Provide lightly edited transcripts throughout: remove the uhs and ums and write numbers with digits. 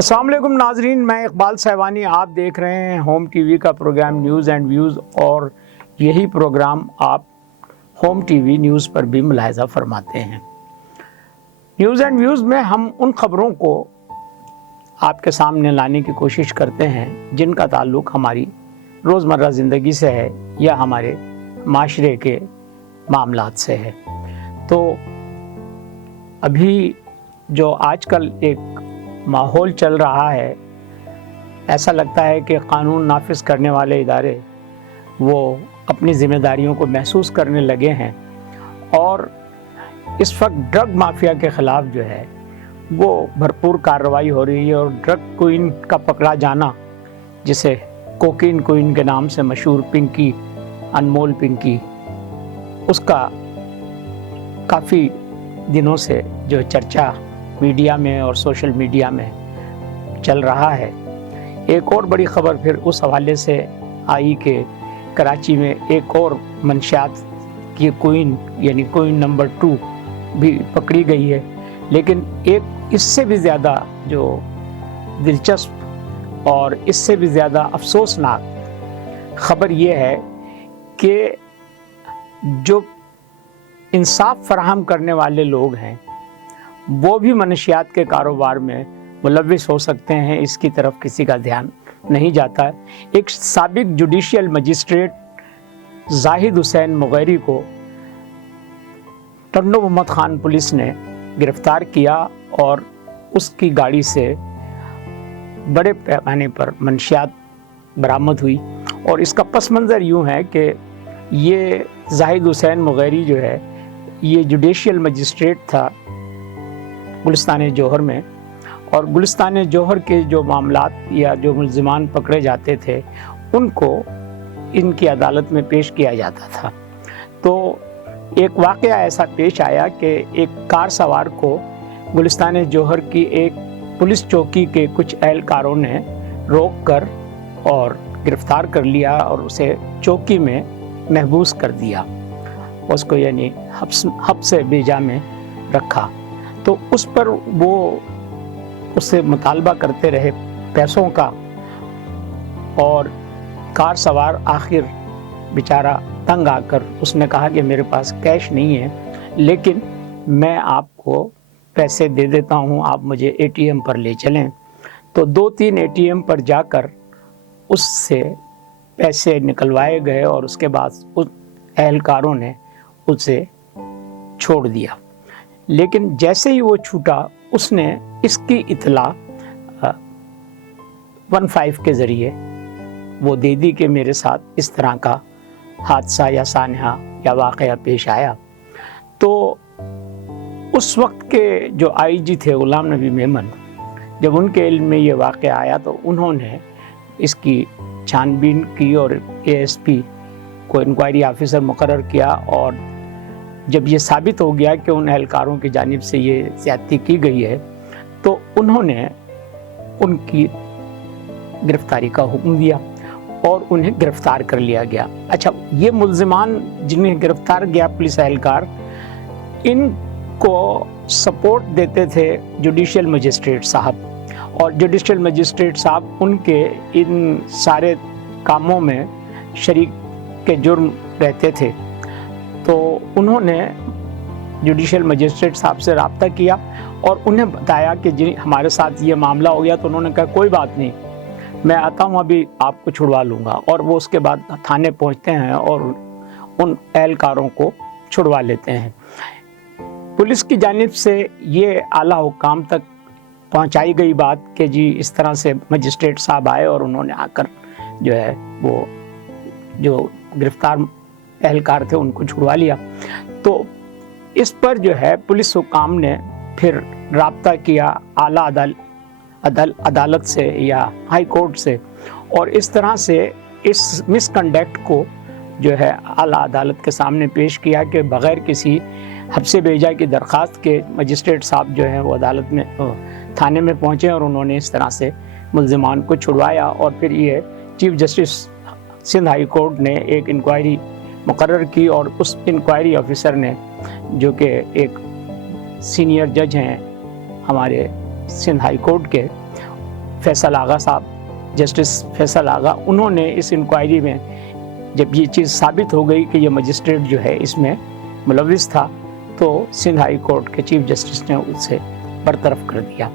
अस्सलाम वालेकुम नाजरीन, मैं इकबाल साहवानी, आप देख रहे हैं होम टीवी का प्रोग्राम न्यूज़ एंड व्यूज़। और यही प्रोग्राम आप होम टीवी न्यूज़ पर भी मुलाहिज़ा फरमाते हैं। न्यूज़ एंड व्यूज़ में हम उन ख़बरों को आपके सामने लाने की कोशिश करते हैं जिनका ताल्लुक़ हमारी रोज़मर्रा ज़िंदगी से है या हमारे माशरे के मामलात से है। तो अभी जो आजकल एक माहौल चल रहा है, ऐसा लगता है कि कानून नाफिज करने वाले इदारे वो अपनी ज़िम्मेदारियों को महसूस करने लगे हैं और इस वक्त ड्रग माफिया के ख़िलाफ़ जो है वो भरपूर कार्रवाई हो रही है। और ड्रग क्वीन का पकड़ा जाना, जिसे कोकीन क्वीन के नाम से मशहूर पिंकी, अनमोल पिंकी, उसका काफ़ी दिनों से जो चर्चा मीडिया में और सोशल मीडिया में चल रहा है। एक और बड़ी ख़बर फिर उस हवाले से आई कि कराची में एक और मंशियात की क्वीन यानी क्वीन नंबर 2 भी पकड़ी गई है। लेकिन एक इससे भी ज़्यादा जो दिलचस्प और इससे भी ज़्यादा अफसोसनाक ख़बर ये है कि जो इंसाफ फराहम करने वाले लोग हैं वो भी मनशियात के कारोबार में मुलव्विस हो सकते हैं, इसकी तरफ किसी का ध्यान नहीं जाता है। एक साबिक जुडिशियल मजिस्ट्रेट जाहिद हुसैन मुगैरी को टन्नो मोहम्मद खान पुलिस ने गिरफ्तार किया और उसकी गाड़ी से बड़े पैमाने पर मनशियात बरामद हुई। और इसका पस मंज़र यूँ है कि ये जाहिद हुसैन मुगैरी जो है ये जुडिशियल मजिस्ट्रेट था गुलिस्तान जौहर में, और गुलिस्तान जौहर के जो मामलात या जो मुल्ज़िमान पकड़े जाते थे उनको इनकी अदालत में पेश किया जाता था। तो एक वाक़या ऐसा पेश आया कि एक कार सवार को गुलिस्तान जौहर की एक पुलिस चौकी के कुछ एहलकारों ने रोक कर और गिरफ़्तार कर लिया और उसे चौकी में महबूस कर दिया, उसको यानी हब्स बेजा में रखा। तो उस पर वो उससे मुतालबा करते रहे पैसों का, और कार सवार आखिर बेचारा तंग आकर उसने कहा कि मेरे पास कैश नहीं है, लेकिन मैं आपको पैसे दे देता हूँ, आप मुझे एटीएम पर ले चलें। तो 2-3 एटीएम पर जाकर उससे पैसे निकलवाए गए और उसके बाद उस एहलकारों ने उसे छोड़ दिया। लेकिन जैसे ही वो छूटा उसने इसकी इत्तला 15 के ज़रिए वो दे दी कि मेरे साथ इस तरह का हादसा या सानहा या वाक़या पेश आया। तो उस वक्त के जो आईजी थे गुलाम नबी मेमन, जब उनके इल्म में ये वाक़या आया तो उन्होंने इसकी छानबीन की और एएसपी को इंक्वायरी ऑफिसर मुकर्रर किया। और जब ये साबित हो गया कि उन एहलकारों की जानिब से ये ज़्यादती की गई है तो उन्होंने उनकी गिरफ्तारी का हुक्म दिया और उन्हें गिरफ्तार कर लिया गया। अच्छा, ये मुल्ज़िमान जिन्हें गिरफ्तार किया पुलिस एहलकार, इनको सपोर्ट देते थे जुडिशियल मजिस्ट्रेट साहब, और जुडिशियल मजिस्ट्रेट साहब उनके इन सारे कामों में शरीक के जुर्म रहते थे। तो उन्होंने जुडिशियल मजिस्ट्रेट साहब से रब्ता किया और उन्हें बताया कि जी हमारे साथ ये मामला हो गया। तो उन्होंने कहा कोई बात नहीं, मैं आता हूँ, अभी आपको छुड़वा लूँगा। और वो उसके बाद थाने पहुँचते हैं और उन एहलकारों को छुड़वा लेते हैं। पुलिस की जानिब से ये आला हुकाम तक पहुँचाई गई बात कि जी इस तरह से मजिस्ट्रेट साहब आए और उन्होंने आकर जो है वो जो गिरफ्तार एहलकार थे उनको छुड़वा लिया। तो इस पर जो है पुलिस हुकाम ने फिर राब्ता किया आला अदालत से या हाई कोर्ट से, और इस तरह से इस मिसकंडक्ट को जो है आला अदालत के सामने पेश किया कि बग़ैर किसी हब्से बेजा की दरख्वास्त के मजिस्ट्रेट साहब जो है वो अदालत में थाने में पहुँचे और उन्होंने इस तरह से मुल्ज़िमान को छुड़वाया। और फिर ये chief justice Sindh high court ने एक इंक्वायरी मुकर्रर की और उस इंक्वायरी ऑफिसर ने, जो कि एक सीनियर जज हैं हमारे सिंध हाई कोर्ट के, फैसल आगा साहब, जस्टिस फैसल आगा, उन्होंने इस इंक्वायरी में जब ये चीज़ साबित हो गई कि ये मजिस्ट्रेट जो है इसमें मुलविस था, तो सिंध हाई कोर्ट के चीफ जस्टिस ने उसे बरतरफ कर दिया।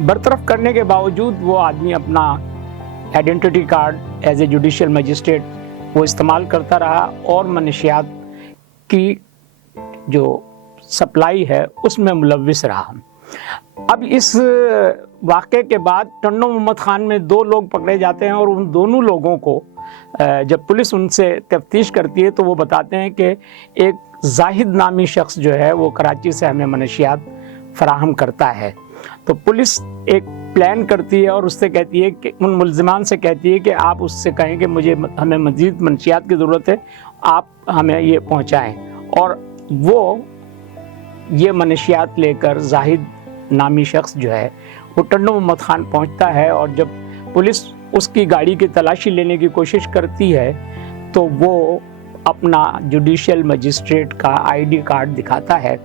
बरतरफ करने के बावजूद वो आदमी अपना identity card as a judicial magistrate वो इस्तेमाल करता रहा और मनशियात की जो सप्लाई है उसमें मुलविस रहा। अब इस वाक़े के बाद टन्नो मोहम्मद खान में 2 लोग पकड़े जाते हैं और उन दोनों लोगों को जब पुलिस उनसे तफ्तीश करती है तो वो बताते हैं कि एक जाहिद नामी शख्स जो है वो कराची से हमें मनशियात फराहम करता है। तो पुलिस एक प्लान करती है और उससे कहती है कि उन मुलजिमान से कहती है कि आप उससे कहें कि हमें मज़ीद मनशियात की ज़रूरत है, आप हमें ये पहुँचाएँ। और वो ये मनशियात लेकर जाहिद नामी शख्स जो है वो टन्नो मोहम्मद खान पहुँचता है और जब पुलिस उसकी गाड़ी की तलाशी लेने की कोशिश करती है तो वो अपना जुडिशियल मजिस्ट्रेट का आईडी कार्ड दिखाता है,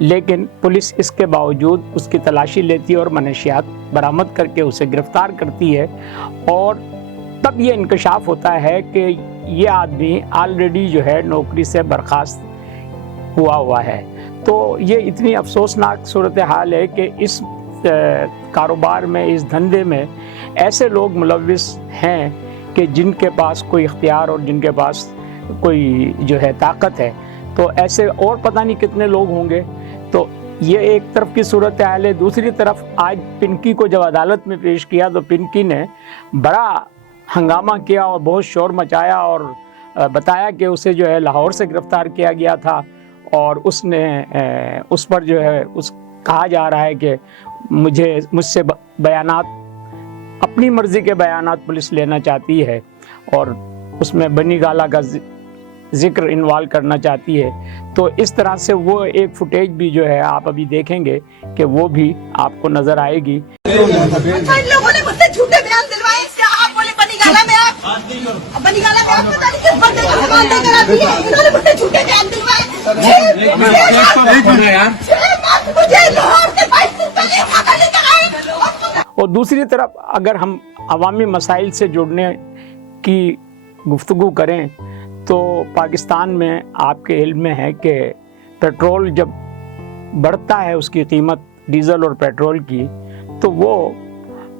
लेकिन पुलिस इसके बावजूद उसकी तलाशी लेती है और मनशियात बरामद करके उसे गिरफ्तार करती है। और तब ये इंकशाफ होता है कि ये आदमी ऑलरेडी जो है नौकरी से बर्खास्त हुआ है। तो ये इतनी अफसोसनाक सूरत हाल है कि इस कारोबार में, इस धंधे में ऐसे लोग मुलविस हैं कि जिनके पास कोई इख्तियार और जिनके पास कोई जो है ताकत है, तो ऐसे और पता नहीं कितने लोग होंगे। तो ये एक तरफ की सूरत हाल है। दूसरी तरफ आज पिंकी को जब अदालत में पेश किया तो पिंकी ने बड़ा हंगामा किया और बहुत शोर मचाया और बताया कि उसे जो है लाहौर से गिरफ्तार किया गया था और उसने उस पर जो है कहा जा रहा है कि मुझसे बयानात, अपनी मर्जी के बयानात पुलिस लेना चाहती है और उसमें बनी गाला का जिक्र इन्वॉल्व करना चाहती है। तो इस तरह से वो एक फुटेज भी जो है आप अभी देखेंगे कि वो भी आपको नजर आएगी। लोगों ने मुझसे झूठे बयान दिलवाए, आप बोले बनी गाला में आप पता नहीं किस बंदे को सामान देकर आती है, इन्होंने मुझसे झूठे बयान दिलवाए। मुझे लाहौर से 22 दिन पहले उठाकर लेकर आए। और दूसरी तरफ अगर हम अवामी मसाइल से जुड़ने की गुफ्तगू करें तो पाकिस्तान में आपके इल्म में है कि पेट्रोल जब बढ़ता है, उसकी कीमत डीज़ल और पेट्रोल की, तो वो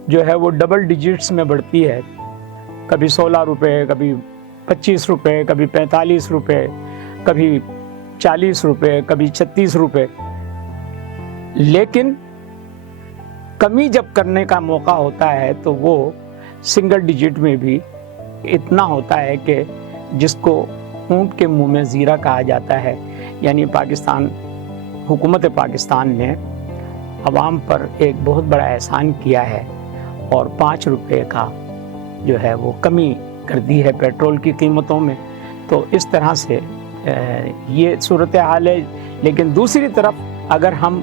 जो है वो डबल डिजिट्स में बढ़ती है। कभी 16 रुपये, कभी 25 रुपये, कभी 45 रुपये, कभी 40 रुपये, कभी 36 रुपये। लेकिन कमी जब करने का मौका होता है तो वो सिंगल डिजिट में भी इतना होता है कि जिसको ऊँट के मुंह में ज़ीरा कहा जाता है। यानी हुकूमत पाकिस्तान ने अवाम पर एक बहुत बड़ा एहसान किया है और 5 रुपये का जो है वो कमी कर दी है पेट्रोल की कीमतों में। तो इस तरह से ये सूरत हाल है। लेकिन दूसरी तरफ अगर हम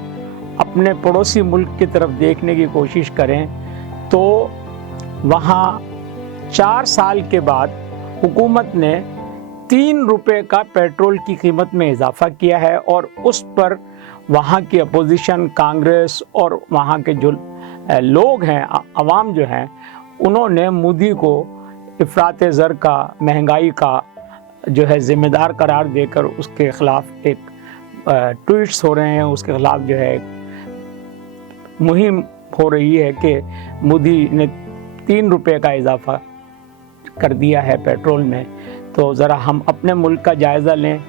अपने पड़ोसी मुल्क की तरफ देखने की कोशिश करें तो वहाँ 4 साल के बाद हुकूमत ने 3 रुपये का पेट्रोल की कीमत में इजाफा किया है और उस पर वहाँ की अपोजिशन, कांग्रेस और वहाँ के जो लोग हैं, अवाम जो हैं, उन्होंने मोदी को इफ़रात ज़र का, महंगाई का जो है ज़िम्मेदार करार देकर उसके ख़िलाफ़ एक ट्वीट्स हो रहे हैं, उसके ख़िलाफ़ जो है मुहिम हो रही है कि मोदी ने 3 रुपये का इजाफा कर दिया है पेट्रोल में। तो ज़रा हम अपने मुल्क का जायज़ा लें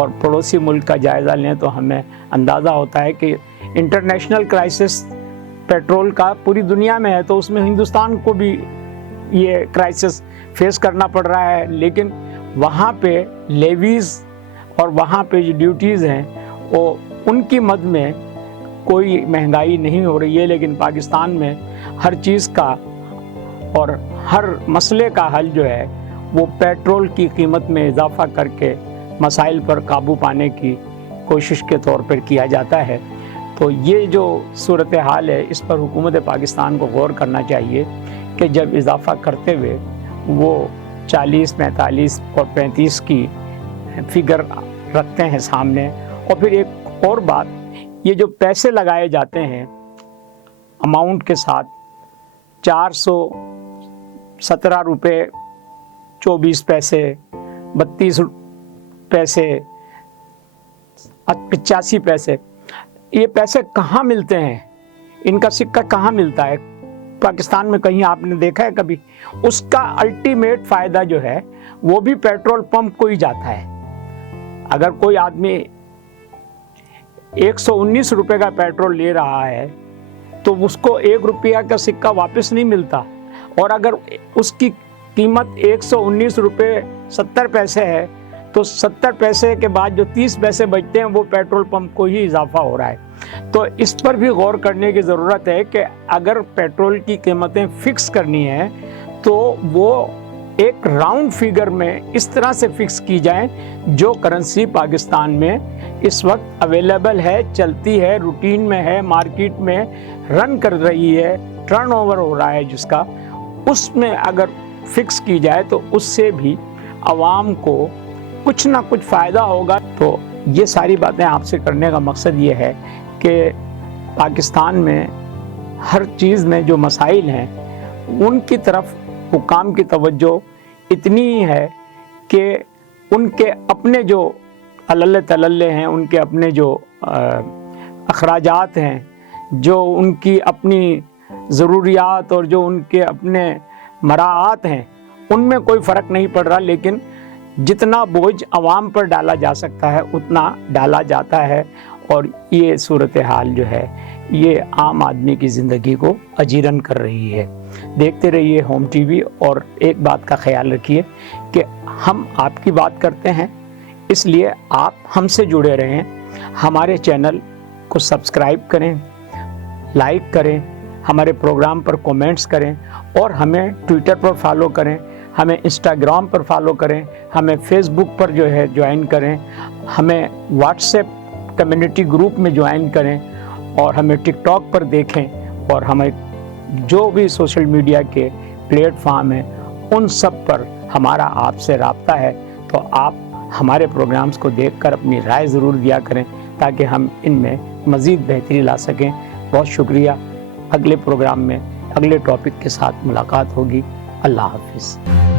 और पड़ोसी मुल्क का जायज़ा लें तो हमें अंदाज़ा होता है कि इंटरनेशनल क्राइसिस पेट्रोल का पूरी दुनिया में है, तो उसमें हिंदुस्तान को भी ये क्राइसिस फेस करना पड़ रहा है। लेकिन वहाँ पे लेवीज़ और वहाँ पे जो ड्यूटीज़ हैं वो उनकी मद में कोई महंगाई नहीं हो रही है। लेकिन पाकिस्तान में हर चीज़ का और हर मसले का हल जो है वो पेट्रोल की कीमत में इजाफा करके मसाइल पर काबू पाने की कोशिश के तौर पर किया जाता है। तो ये जो सूरत हाल है इस पर हुकूमत पाकिस्तान को गौर करना चाहिए कि जब इजाफा करते हुए वो 40, 45 और 35 की फिगर रखते हैं सामने। और फिर एक और बात, ये जो पैसे लगाए जाते हैं अमाउंट के साथ 417 रुपये 24 पैसे, 32 पैसे, 85 पैसे, ये पैसे कहाँ मिलते हैं? इनका सिक्का कहाँ मिलता है? पाकिस्तान में कहीं आपने देखा है कभी? उसका अल्टीमेट फायदा जो है वो भी पेट्रोल पंप को ही जाता है। अगर कोई आदमी 119 रुपए का पेट्रोल ले रहा है तो उसको 1 रुपया का सिक्का वापस नहीं मिलता, और अगर उसकी कीमत 119 रुपये 70 पैसे है तो 70 पैसे के बाद जो 30 पैसे बचते हैं वो पेट्रोल पंप को ही इजाफा हो रहा है। तो इस पर भी गौर करने की ज़रूरत है कि अगर पेट्रोल की कीमतें फिक्स करनी है तो वो एक राउंड फिगर में इस तरह से फिक्स की जाए जो करेंसी पाकिस्तान में इस वक्त अवेलेबल है, चलती है, रूटीन में है, मार्केट में रन कर रही है, टर्नओवर हो रहा है जिसका, उसमें अगर फिक्स की जाए तो उससे भी आवाम को कुछ ना कुछ फ़ायदा होगा। तो ये सारी बातें आपसे करने का मकसद ये है कि पाकिस्तान में हर चीज़ में जो मसाइल हैं उनकी तरफ हुकाम की तवज्जो इतनी ही है कि उनके अपने जो अल्ले तलल्ले हैं, उनके अपने जो अखराजात हैं, जो उनकी अपनी ज़रूरियात और जो उनके अपने मराआत हैं, उनमें कोई फ़र्क नहीं पड़ रहा, लेकिन जितना बोझ आवाम पर डाला जा सकता है उतना डाला जाता है। और ये सूरत हाल जो है ये आम आदमी की ज़िंदगी को अजीरन कर रही है। देखते रहिए होम टीवी, और एक बात का ख्याल रखिए कि हम आपकी बात करते हैं, इसलिए आप हमसे जुड़े रहें। हमारे चैनल को सब्सक्राइब करें, लाइक करें, हमारे प्रोग्राम पर कमेंट्स करें, और हमें ट्विटर पर फॉलो करें, हमें इंस्टाग्राम पर फॉलो करें, हमें फेसबुक पर जो है ज्वाइन करें, हमें व्हाट्सएप कम्युनिटी ग्रुप में ज्वाइन करें, और हमें टिकटॉक पर देखें, और हमें जो भी सोशल मीडिया के प्लेटफॉर्म हैं उन सब पर हमारा आपसे राब्ता है। तो आप हमारे प्रोग्राम्स को देखकर अपनी राय ज़रूर दिया करें ताकि हम इनमें मज़ीद बेहतरी ला सकें। बहुत शुक्रिया। अगले प्रोग्राम में अगले टॉपिक के साथ मुलाकात होगी। अल्लाह हाफिज़।